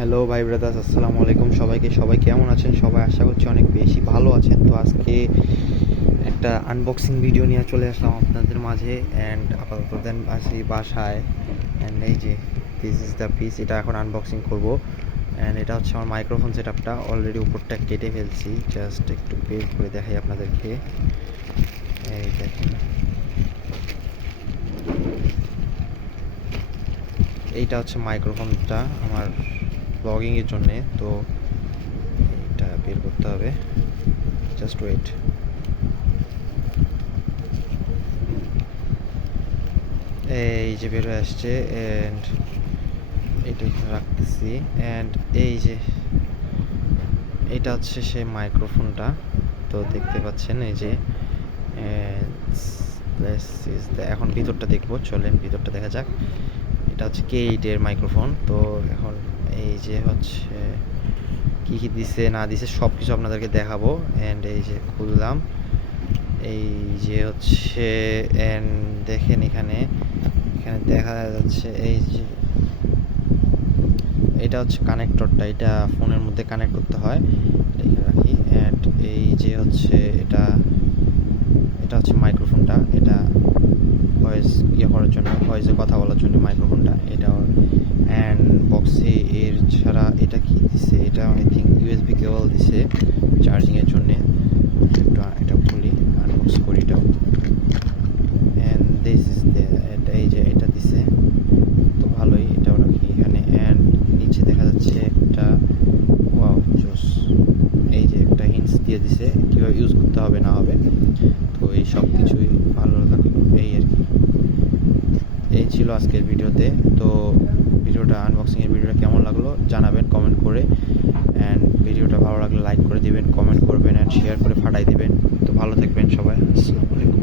Hello ভাই brothers, আসসালামু আলাইকুম সবাইকে। সবাই কেমন আছেন? সবাই আশা করছি অনেক বেশি ভালো আছেন। তো আজকে একটা আনবক্সিং ভিডিও নিয়ে চলে আসলাম আপনাদের মাঝে। অ্যান্ড আপাতত দেন আছি বাসায়। অ্যান্ড এই যে দিস ইজ দ্য পিস, এটা এখন আনবক্সিং করব। অ্যান্ড এটা হচ্ছে আমার মাইক্রোফোন সেট আপটা। অলরেডি উপরটা কেটে ফেলছি, জাস্ট একটু বের করে দেখাই আপনাদেরকে। এই দেখেন, এইটা হচ্ছে মাইক্রোফোনটা আমার ব্লগিংয়ের জন্যে। তো এটা বের করতে হবে, জাস্ট ওয়েট। এই যে বের হয়ে আসছে। অ্যান্ড এটা এখানে রাখতেছি। অ্যান্ড এই যে এটা হচ্ছে সেই মাইক্রোফোনটা। তো দেখতে পাচ্ছেন এই যে এখন ভিতরটা দেখবো, চলেন ভিতরটা দেখা যাক। এটা হচ্ছে K8 এর মাইক্রোফোন। তো এখন এই যে হচ্ছে কী কী দিছে না দিছে সব কিছু আপনাদেরকে দেখাবো। অ্যান্ড এই যে খুললাম, এই যে হচ্ছে অ্যান্ড দেখেন এখানে দেখা যাচ্ছে এই যে এটা হচ্ছে কানেক্টরটা, এটা ফোনের মধ্যে কানেক্ট করতে হয়। এখানে রাখি। অ্যান্ড এই যে হচ্ছে এটা হচ্ছে মাইক্রোফোনটা, এটা ভয়েস করার জন্য, ভয়েসে কথা বলার জন্য মাইক্রোফোনটা এটা। অ্যান্ড বক্সে এর ছাড়া এটা কি দিছে, এটা আই থিঙ্ক USB কেবল দিছে চার্জিংয়ের জন্যে। একটু এটা খুলি, আনবক্স করি এটাও। অ্যান্ড দিস ইজ এই যে এটা দিছে, তো ভালোই। এটাও রাখি এখানে। অ্যান্ড নিচে দেখা যাচ্ছে একটা ওয়াও জোস, এই যে একটা হিন্টস দিয়ে দিছে কীভাবে ইউজ করতে হবে না হবে। তো এই সব কিছুই ভালো লাগলো, এই আর কি। এই ছিল আজকের ভিডিওতে। তো ভিডিওটা আনবক্সিংয়ের ভিডিওটা কেমন লাগলো জানাবেন কমেন্ট করে। অ্যান্ড ভিডিওটা ভালো লাগলে লাইক করে দিবেন, কমেন্ট করবেন, অ্যান্ড শেয়ার করে ফাটাই দিবেন। তো ভালো থাকবেন সবাই, আসসালামু আলাইকুম।